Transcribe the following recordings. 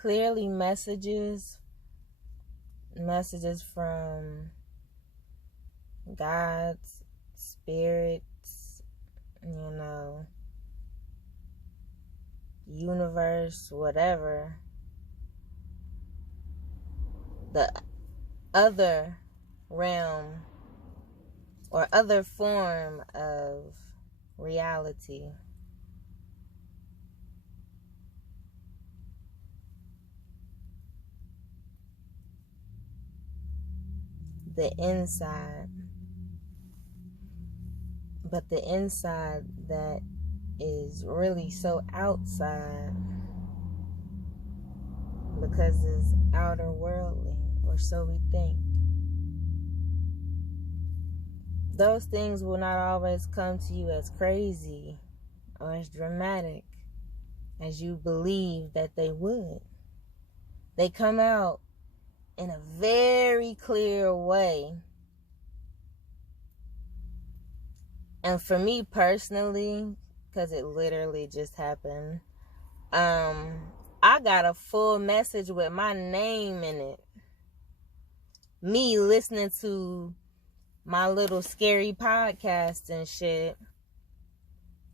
clearly messages from God's spirits, universe, whatever. The other realm or other form of reality. The inside. But the inside that is really so outside because it's outer worldly, or so we think. Those things will not always come to you as crazy or as dramatic as you believe that they would. They come out in a very clear way. And for me personally, because it literally just happened, I got a full message with my name in it. Me listening to my little scary podcast and shit,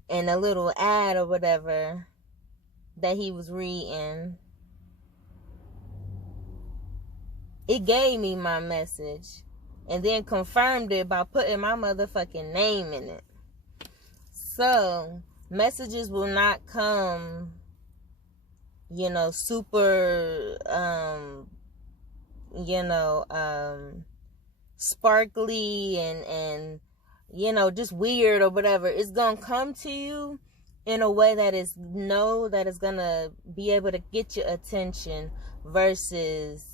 and a little ad or whatever that he was reading. It gave me my message and then confirmed it by putting my motherfucking name in it. So, messages will not come, super, sparkly and just weird or whatever. It's gonna come to you in a way that is gonna be able to get your attention versus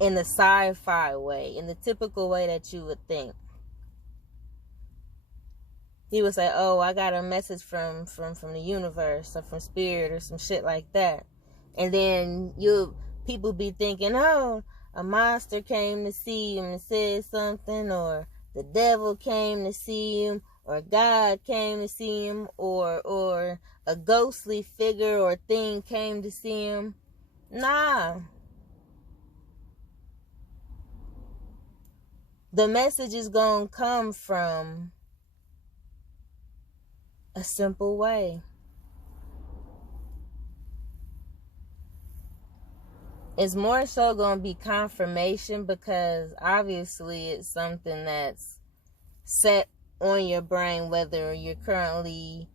in the sci-fi way, in the typical way that you would think. He would say, oh, I got a message from the universe or from spirit or some shit like that. And then people be thinking, oh, a monster came to see him and said something, or the devil came to see him, or God came to see him, or a ghostly figure or thing came to see him. Nah. The message is going to come from a simple way. It's more so going to be confirmation, because obviously it's something that's set on your brain, whether you're currently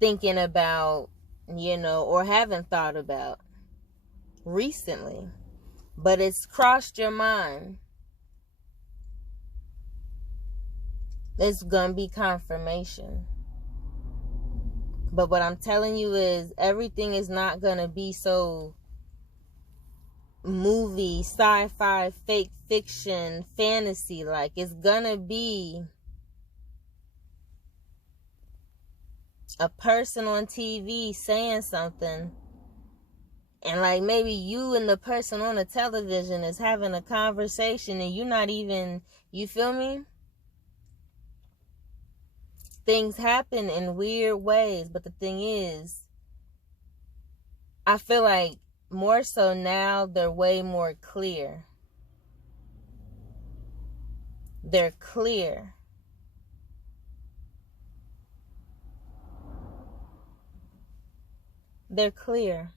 thinking about, or haven't thought about recently, but it's crossed your mind. It's going to be confirmation. But what I'm telling you is everything is not going to be so movie, sci-fi, fake fiction, fantasy. Like, it's going to be a person on TV saying something. And like maybe you and the person on the television is having a conversation and you're not even, you feel me? Things happen in weird ways, but the thing is, I feel like more so now they're way more clear. They're clear. They're clear.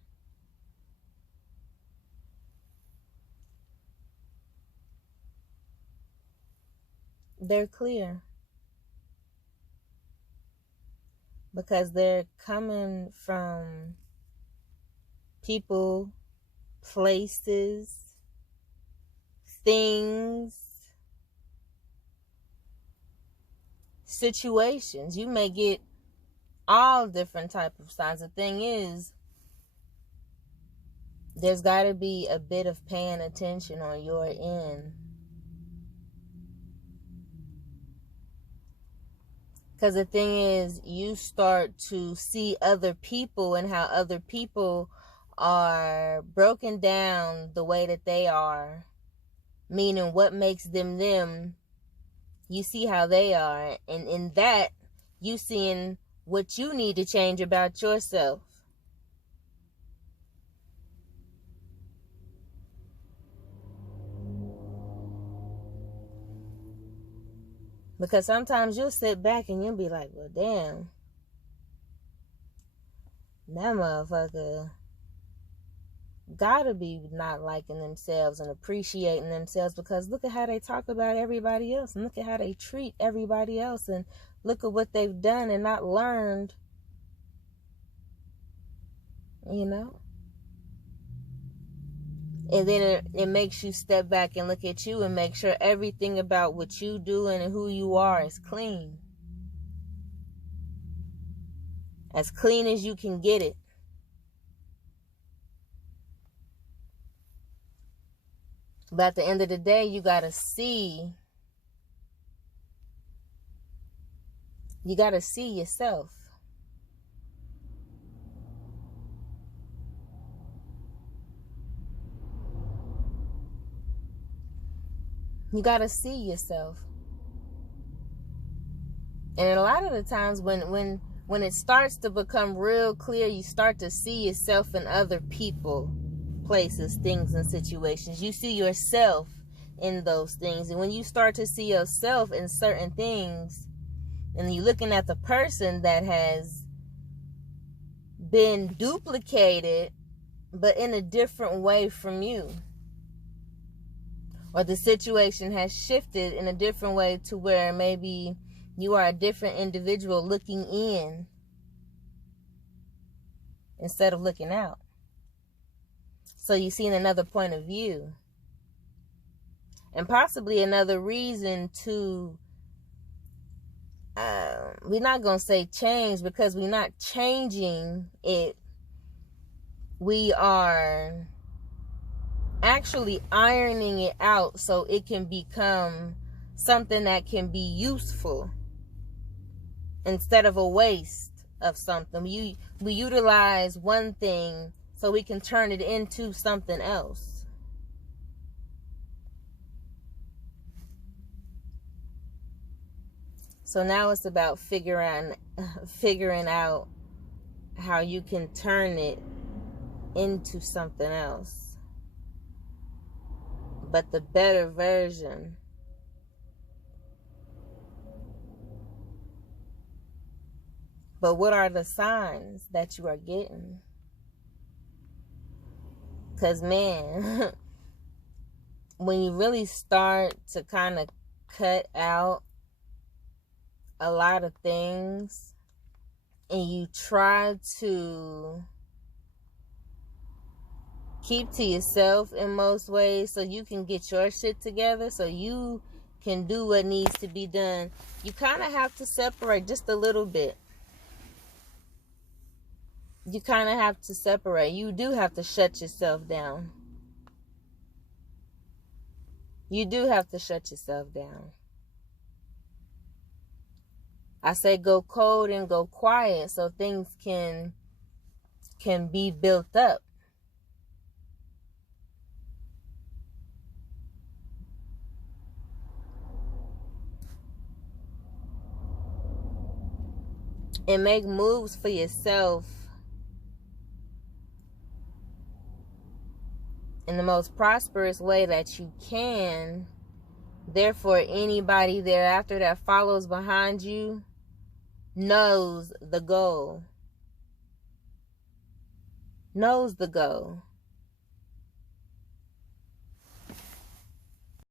They're clear. Because they're coming from people, places, things, situations. You may get all different type of signs. The thing is, there's got to be a bit of paying attention on your end. Because the thing is, you start to see other people and how other people are broken down the way that they are. Meaning what makes them them. You see how they are. And in that, you seeing what you need to change about yourself. Because sometimes you'll sit back and you'll be like, well, damn, that motherfucker gotta be not liking themselves and appreciating themselves, because look at how they talk about everybody else, and look at how they treat everybody else, and look at what they've done and not learned, you know? And then it makes you step back and look at you and make sure everything about what you do and who you are is clean. As clean as you can get it. But at the end of the day, you gotta see. You gotta see yourself. You gotta see yourself. And a lot of the times when it starts to become real clear, you start to see yourself in other people, places, things, and situations. You see yourself in those things. And when you start to see yourself in certain things, and you're looking at the person that has been duplicated, but in a different way from you, or the situation has shifted in a different way to where maybe you are a different individual looking in instead of looking out. So you've seen another point of view. And possibly another reason to, we're not going to say change, because we're not changing it. We are actually ironing it out so it can become something that can be useful instead of a waste of something. We utilize one thing so we can turn it into something else. So now it's about figuring out how you can turn it into something else, but the better version. But what are the signs that you are getting? Because, man, when you really start to kind of cut out a lot of things and you try to keep to yourself in most ways so you can get your shit together, so you can do what needs to be done, you kind of have to separate just a little bit. You kind of have to separate. You do have to shut yourself down. You do have to shut yourself down. I say go cold and go quiet so things can be built up. And make moves for yourself in the most prosperous way that you can. Therefore, anybody thereafter that follows behind you knows the goal. Knows the goal.